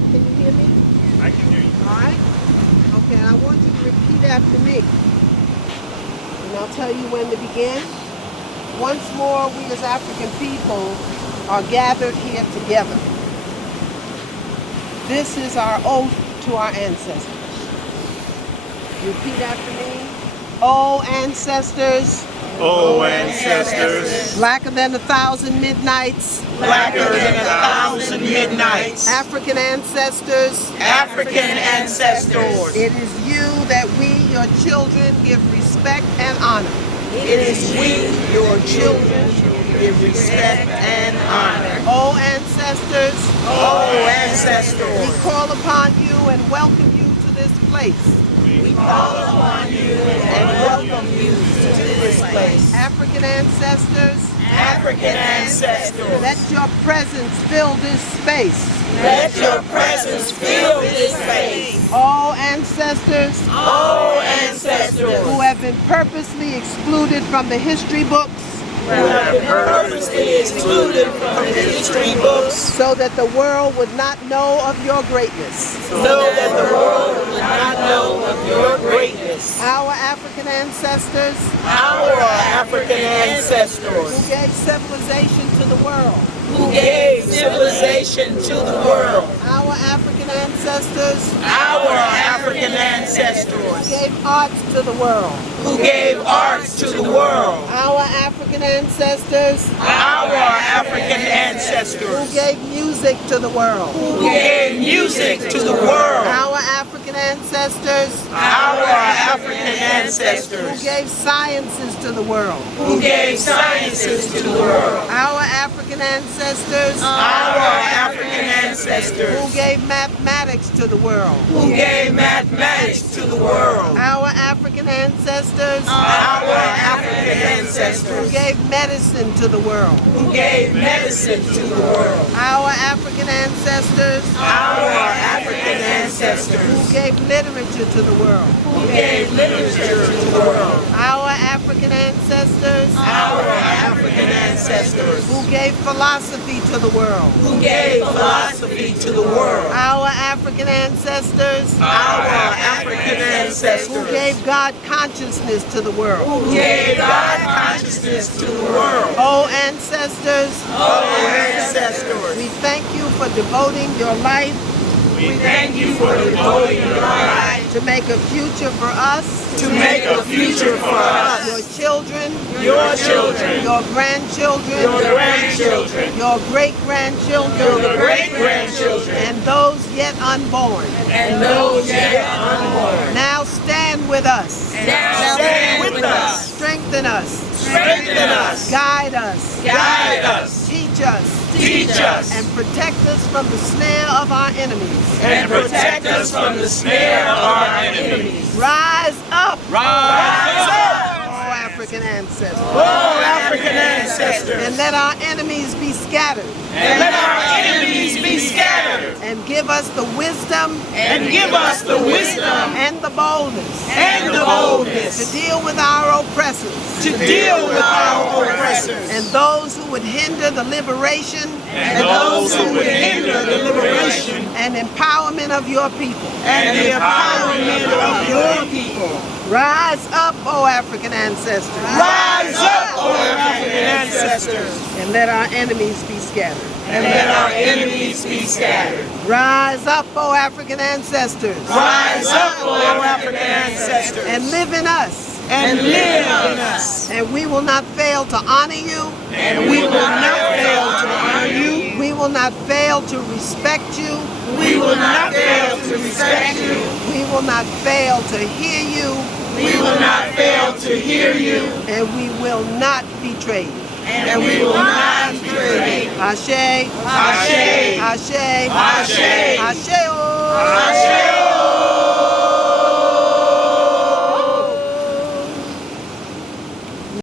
back. Can you hear me? I can hear you. All right. Okay, I want you to repeat after me. And I'll tell you when to begin. Once more, we as African people are gathered here together. This is our oath to our ancestors. Repeat after me. Oh, ancestors. Oh, ancestors. Blacker than 1,000 midnights. Blacker than 1,000 midnights. African ancestors. African ancestors. It is you that we, your children, give respect and honor. It is we, your children, give respect and honor. Oh, ancestors. Oh, We ancestors. call upon you and welcome you to this place. We call upon you and welcome you to this place. African ancestors, African ancestors. let your presence fill this space. Let your presence fill this space. All ancestors Oh, ancestors. who have been purposely excluded from the history books Who have been purposely excluded from the history books, so that the world would not know of your greatness. so that the world would not know of your greatness. Our African ancestors Our African who ancestors gave civilization to the world. who gave civilization to the world. Our African ancestors Our African who ancestors gave arts to the world. who gave arts to the world. Our African ancestors Our African who ancestors gave music to the world. who gave music to the world. Our African ancestors Our African who ancestors gave sciences to the world. who gave sciences to the world. Our African ancestors Our African who ancestors gave mathematics to the world. who gave mathematics to the world. Our African ancestors Our African who ancestors gave medicine to the world. who gave medicine to the world. Our African ancestors Our African who ancestors gave literature to the world. who gave literature to the world. Our African ancestors Our African ancestors who gave philosophy to the world. who gave philosophy to the world. Our African ancestors Our African who ancestors gave God consciousness to the world. who gave God consciousness to the world. Oh, ancestors, Oh, ancestors, we thank you for devoting your life we thank you for devoting your life to make a future for us, to make a future for your us, children, your children, your grandchildren, your grandchildren, your great-grandchildren, your great-grandchildren, and those yet unborn. and those yet unborn. Now stand with us. Now stand with us, Strengthen us. strengthen us, Guide us. guide us, Teach us. teach us, And protect us from the snare of our enemies. and protect us from the snare of our enemies. Rise up, Rise up, oh African ancestors, oh African ancestors, and let our enemies be scattered. and let our enemies be scattered, And give us the wisdom and give us the wisdom and the boldness and the to boldness deal with our oppressors to deal with our oppressors and those who would hinder the liberation and those who would hinder the liberation and empowerment of your people. and the empowerment of your people. Rise up, O African ancestors, Rise up, O African ancestors, and let our enemies be scattered. and let our enemies be scattered. Rise up, O African ancestors, Rise up, O African ancestors, and live in us. and live in us, And we will not fail to honor you. and we will not fail to honor you. We will not fail to respect you. We will not fail to respect you. We will not fail to hear you. We will not fail to hear you, And we will not betray you. and we will not betray. Ashe, Ashe, Ashe, Ashe, Ashe, oh. Ashe.